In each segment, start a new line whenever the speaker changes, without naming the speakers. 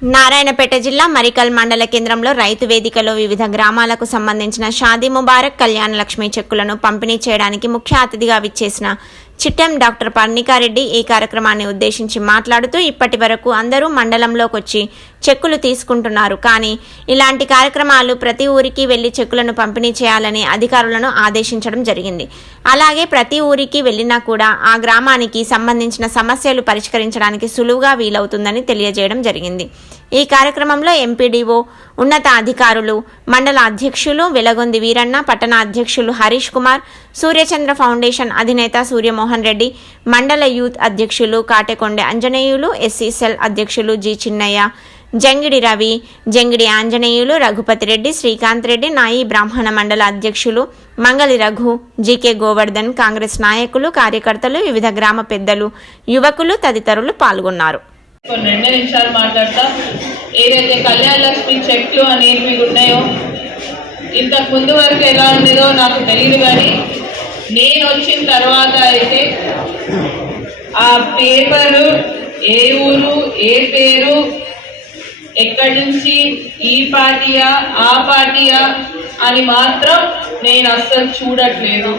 నారాయణపేట జిల్లా మరికల్ మండల కేంద్రంలో రైతు వేదికలో వివిధ గ్రామాలకు సంబంధించిన షాదీ ముబారక్ కళ్యాణ లక్ష్మి చెక్కులను పంపిణీ చేయడానికి ముఖ్య అతిథిగా విచ్చేసిన చిట్టెం డాక్టర్ పర్ణికారెడ్డి ఈ కార్యక్రమాన్ని ఉద్దేశించి మాట్లాడుతూ ఇప్పటి వరకు అందరూ మండలంలోకి వచ్చి చెక్కులు తీసుకుంటున్నారు. కానీ ఇలాంటి కార్యక్రమాలు ప్రతి ఊరికి వెళ్ళి చెక్కులను పంపిణీ చేయాలని అధికారులను ఆదేశించడం జరిగింది. అలాగే ప్రతి ఊరికి వెళ్ళినా కూడా ఆ గ్రామానికి సంబంధించిన సమస్యలు పరిష్కరించడానికి సులువుగా వీలవుతుందని తెలియజేయడం జరిగింది. ఈ కార్యక్రమంలో ఎంపీడీఓ ఉన్నత అధికారులు మండల అధ్యక్షులు వెలగొంది వీరన్న పట్టణ అధ్యక్షులు హరీష్ కుమార్ సూర్యచంద్ర ఫౌండేషన్ అధినేత సూర్యమోహన్ రెడ్డి మండల యూత్ అధ్యక్షులు కాటెకొండె అంజనేయులు ఎస్సీ సెల్ అధ్యక్షులు జి చిన్నయ్య జంగిడి రవి జంగిడి ఆంజనేయులు రఘుపతి రెడ్డి శ్రీకాంత్ రెడ్డి నాయి బ్రాహ్మణ మండల అధ్యక్షులు మంగళి రఘు జీకే గోవర్ధన్ కాంగ్రెస్ నాయకులు కార్యకర్తలు వివిధ గ్రామ పెద్దలు యువకులు తదితరులు పాల్గొన్నారు.
కొన్ని రెండు నిమిషాలు మాట్లాడతా. ఏదైతే కళ్యాణ లక్ష్మి చెట్లు అనేవి ఉన్నాయో ఇంతకు ముందు వరకు ఎలా ఉండేదో నాకు తెలియదు కానీ నేను వచ్చిన తర్వాత అయితే ఆ పేపరు ఏ ఊరు ఏ పేరు ఎక్కడి నుంచి ఈ పార్టీయా ఆ పార్టీయా అని మాత్రం నేను అస్సలు చూడట్లేదు.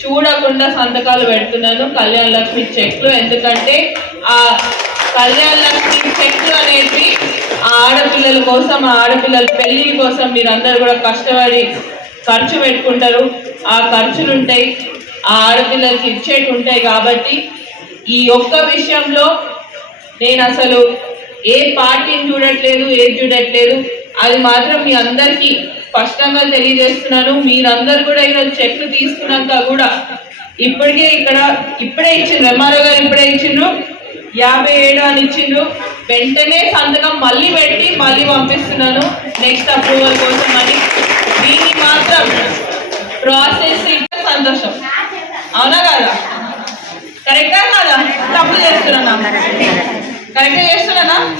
చూడకుండా సంతకాలు పెడుతున్నాను కళ్యాణ లక్ష్మి చెట్లు ఎందుకంటే ఆ కళ్యాణ చెట్లు అనేది అనేవి ఆ ఆడపిల్లల కోసం ఆ ఆడపిల్లల పెళ్ళి కోసం మీరందరూ కూడా కష్టపడి ఖర్చు పెట్టుకుంటారు. ఆ ఖర్చులు ఉంటాయి ఆ ఆడపిల్లలకి ఇచ్చేటి ఉంటాయి కాబట్టి ఈ ఒక్క విషయంలో నేను అసలు ఏ పార్టీని చూడట్లేదు ఏది చూడట్లేదు. అది మాత్రం మీ అందరికీ స్పష్టంగా తెలియజేస్తున్నాను. మీరందరూ కూడా ఈరోజు చెట్లు తీసుకున్నాక కూడా ఇప్పటికే ఇక్కడ ఇప్పుడే ఇచ్చిండ్రు ఎంఆర్ఓ గారు ఇప్పుడే ఇచ్చిండ్రు. యాభై ఏడు అని ఇచ్చిండ్రు వెంటనే సంతకం మళ్ళీ పెట్టి మళ్ళీ పంపిస్తున్నాను. నెక్స్ట్ అప్రూవల్ కోసం అని. దీన్ని మాత్రం ప్రాసెస్ ఇంకా సంతోషం. అవునా కదా? కరెక్టా కాదా? తప్పు చేస్తున్నానా? కరెక్ట్ చేస్తున్నానా?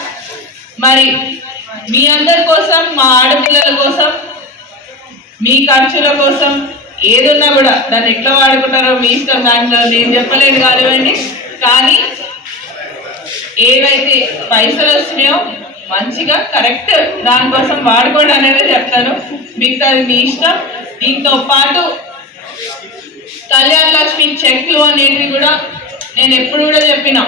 మరి మీ అందరి కోసం మా ఆడపిల్లల కోసం మీ ఖర్చుల కోసం ఏదున్నా కూడా. దాన్ని ఎట్లా వాడుకుంటారో మీ ఇష్టం దాంట్లో నేను చెప్పలేదు కానివ్వండి. కానీ ఏవైతే పైసలు వస్తున్నాయో మంచిగా కరెక్ట్ దానికోసం వాడుకోండి అనేది చెప్తాను. మీకు అది మీ ఇష్టం. దీంతో పాటు కళ్యాణ లక్ష్మి చెక్లు అనేటివి కూడా నేను ఎప్పుడు కూడా చెప్పిన.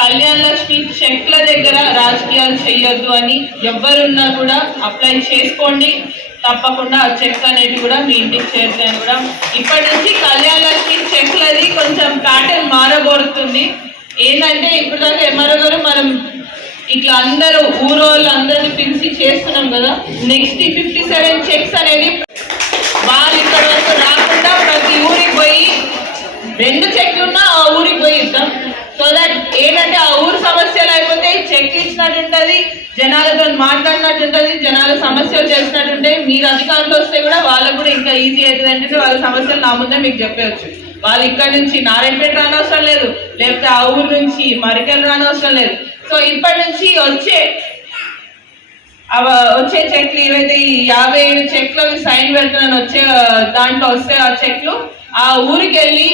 కళ్యాణ లక్ష్మి చెక్ల దగ్గర రాజకీయాలు చేయొద్దు అని ఎవరున్నా కూడా అప్లై చేసుకోండి. తప్పకుండా ఆ చెక్ అనేది కూడా మీ ఇంటికి చేరుతాను కూడా. ఇప్పటి నుంచి కళ్యాణ లక్ష్మి చెక్లది కొంచెం ప్యాటర్న్ మారబోరుతుంది. ఏంటంటే ఇప్పుడు దాకా ఎంఆర్ఓ గారు మనం ఇట్లా అందరూ ఊరోళ్ళు అందరిని పిలిచి చేస్తున్నాం కదా. నెక్స్ట్ ఫిఫ్టీ సెవెన్ చెక్స్ అనేది వాళ్ళు ఇక్కడ వరకు రాకుండా ప్రతి ఊరికి పోయి రెండు చెక్లు ఉన్నా ఆ ఊరికి పోయి ఇద్దాం. సో దట్ ఏంటంటే ఆ ఊరు సమస్యలు అయిపోతే చెక్ ఇచ్చినట్టు ఉంటుంది జనాలతో మాట్లాడినట్టు ఉంటుంది జనాల సమస్యలు తెలిసినట్టు ఉంటాయి మీరు అధికారులు వస్తే కూడా వాళ్ళకు కూడా ఇంకా ఈజీ అవుతుంది అంటే వాళ్ళ సమస్యలు నా ముందే మీకు చెప్పవచ్చు వాళ్ళు ఇక్కడ నుంచి నారాయణపేట రానవసరం లేదు లేకపోతే ఆ ఊరు నుంచి మరికల్ రానవసరం లేదు. సో ఇప్పటి నుంచి వచ్చే వచ్చే చెట్లు ఏవైతే ఈ యాభై ఏడు చెట్లు సైన్ పెడుతున్నాను వచ్చే దాంట్లో వస్తే ఆ చెట్లు ఆ ఊరికి వెళ్ళి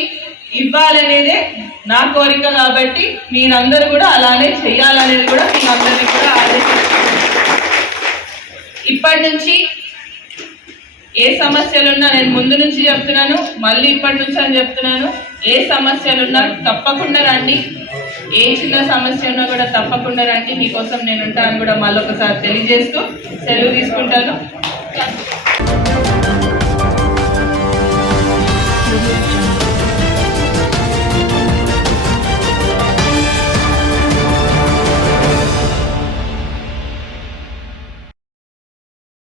ఇవ్వాలనేదే నా కోరిక కాబట్టి మీరందరూ కూడా అలానే చెయ్యాలనేది కూడా మీ అందరినీ కూడా ఆదేశిస్తున్నాను. ఇప్పటి నుంచి ఏ సమస్యలున్నా నేను ముందు నుంచి చెప్తున్నాను మళ్ళీ ఇప్పటి నుంచి అని చెప్తున్నాను. ఏ సమస్యలున్నా తప్పకుండా రండి. ఏ చిన్న సమస్య ఉన్నా కూడా తప్పకుండా రండి. మీకోసం నేను ఉంటాను కూడా మళ్ళొకసారి తెలియజేస్తూ సెలవు తీసుకుంటాను.